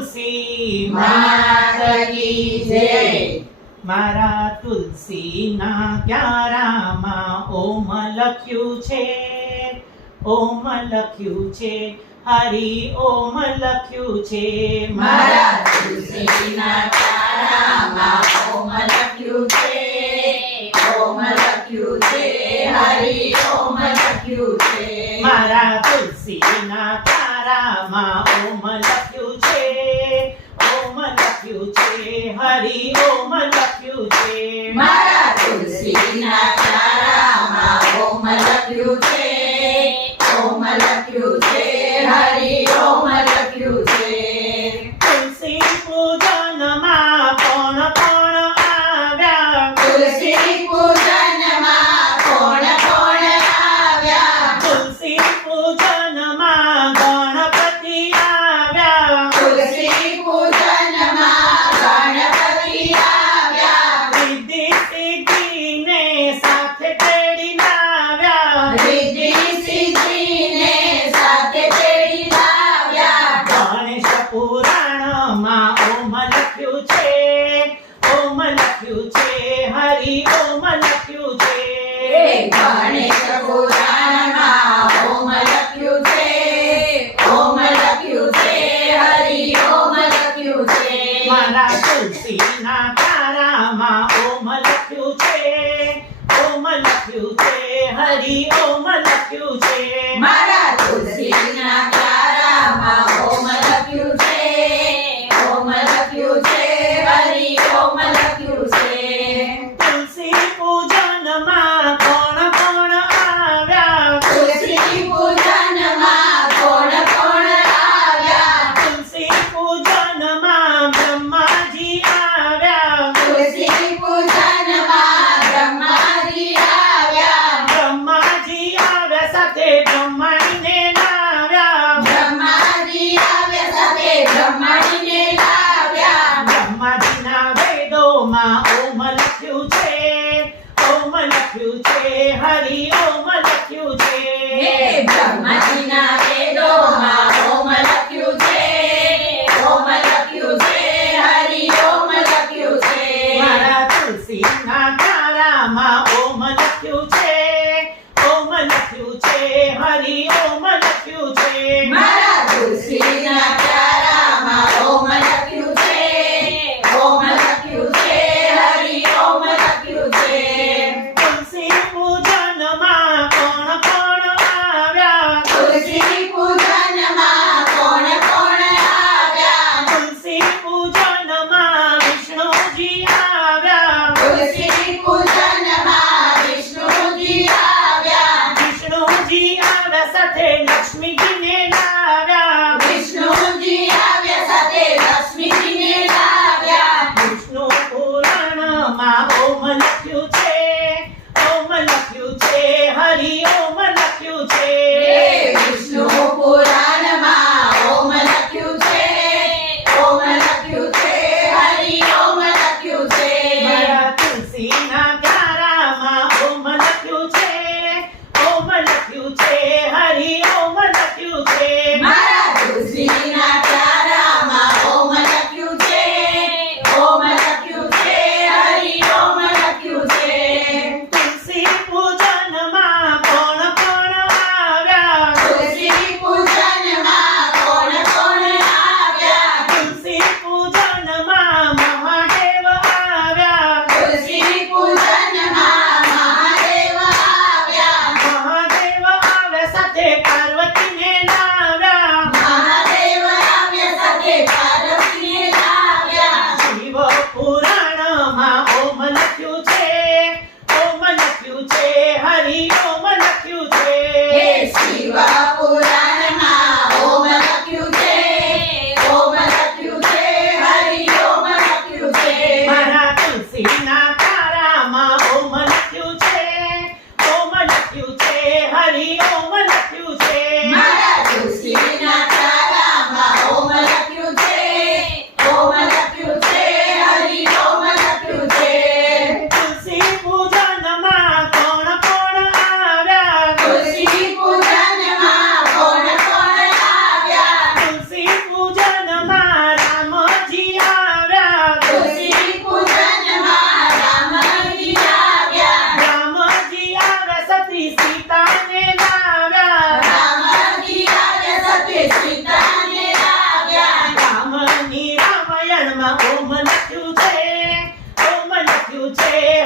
તુલસી માતની જય. મારા તુલસીના ક્યારામાં ઓમ લખ્યું છે, ઓમ લખ્યું છે, હરી ઓમ લખ્યું છે. મારા તુલસીના ક્યારા તુલસીના તારામાં ઓમ લખ્યું છે ઓમ લખ્યું છે હરિ ઓમ. हरि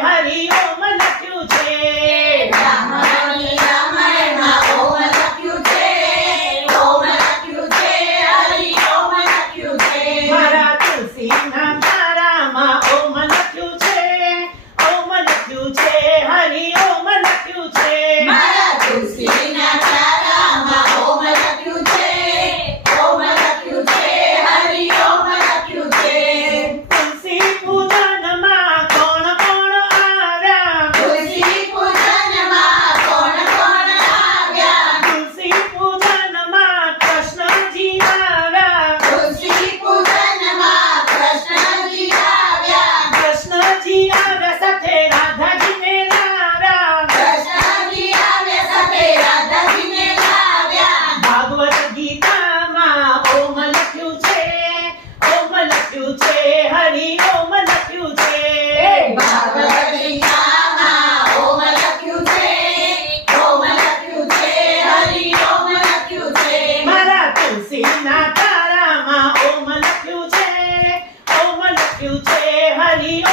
હરિ ઓમ લખ્યું છે હરિ